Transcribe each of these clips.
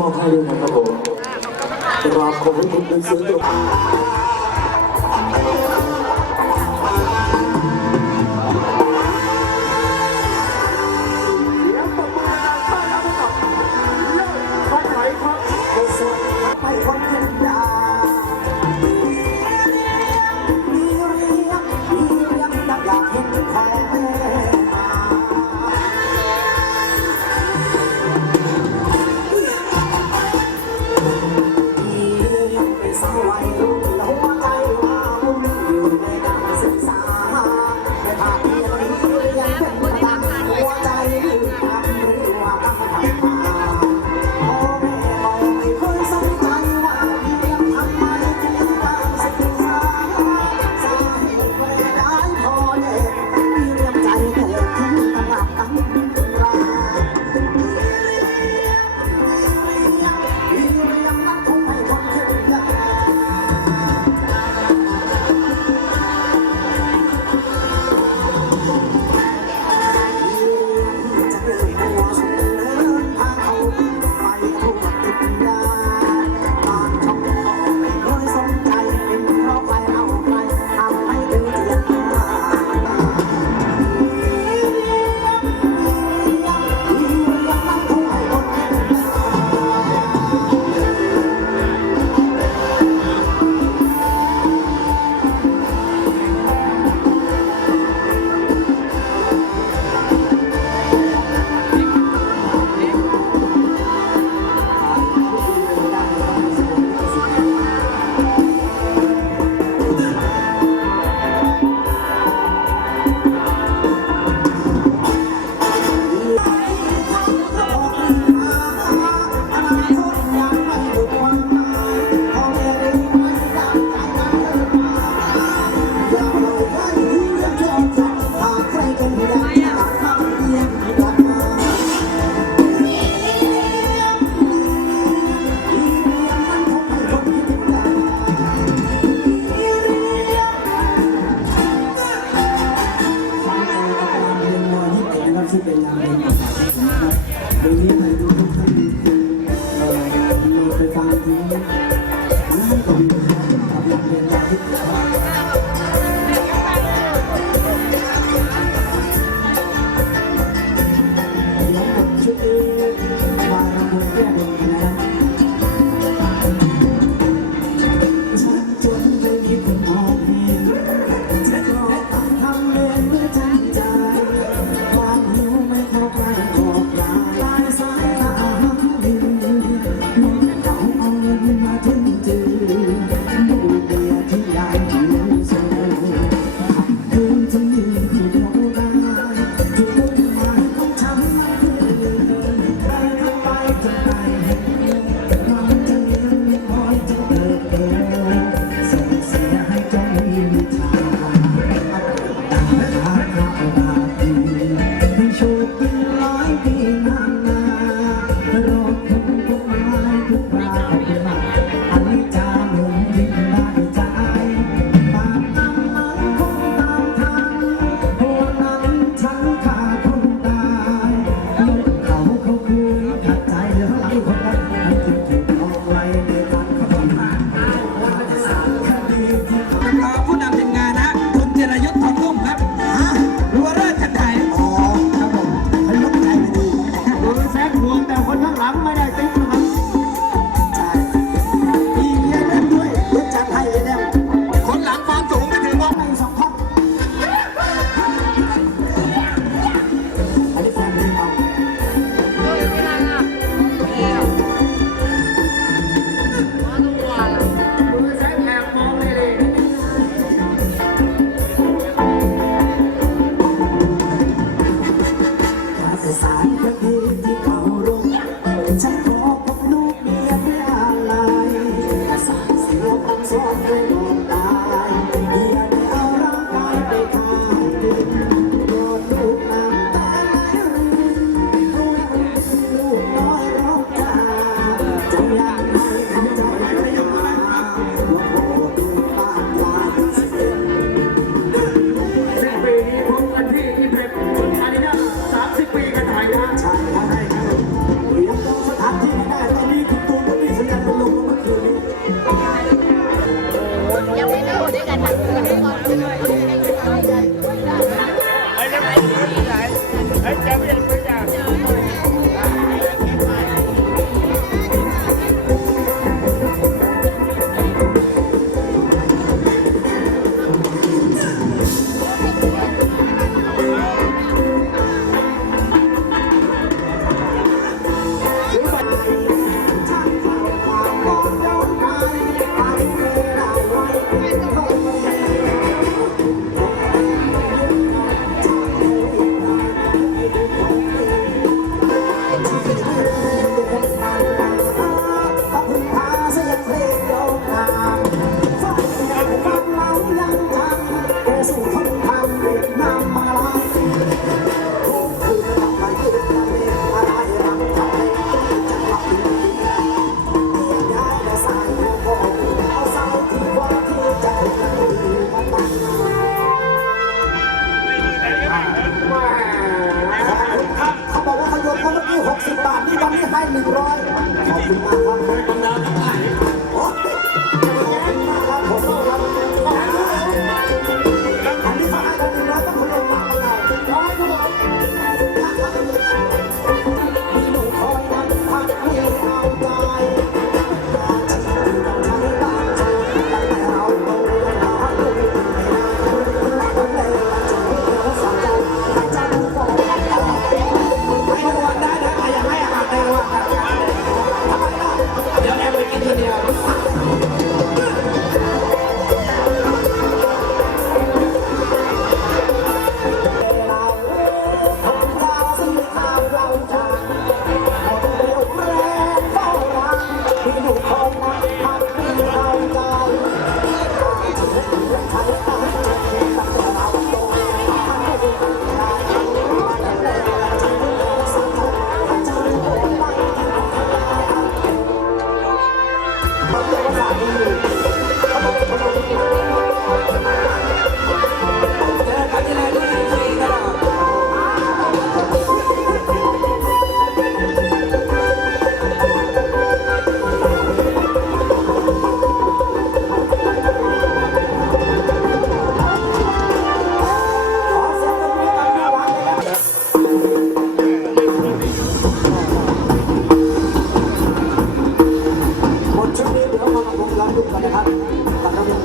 มอบให้ด้วยนะครับผมรอบขอบคุณคุณซึ้งตัวย my Lord.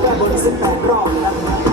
แก้บน18รอบนะครับ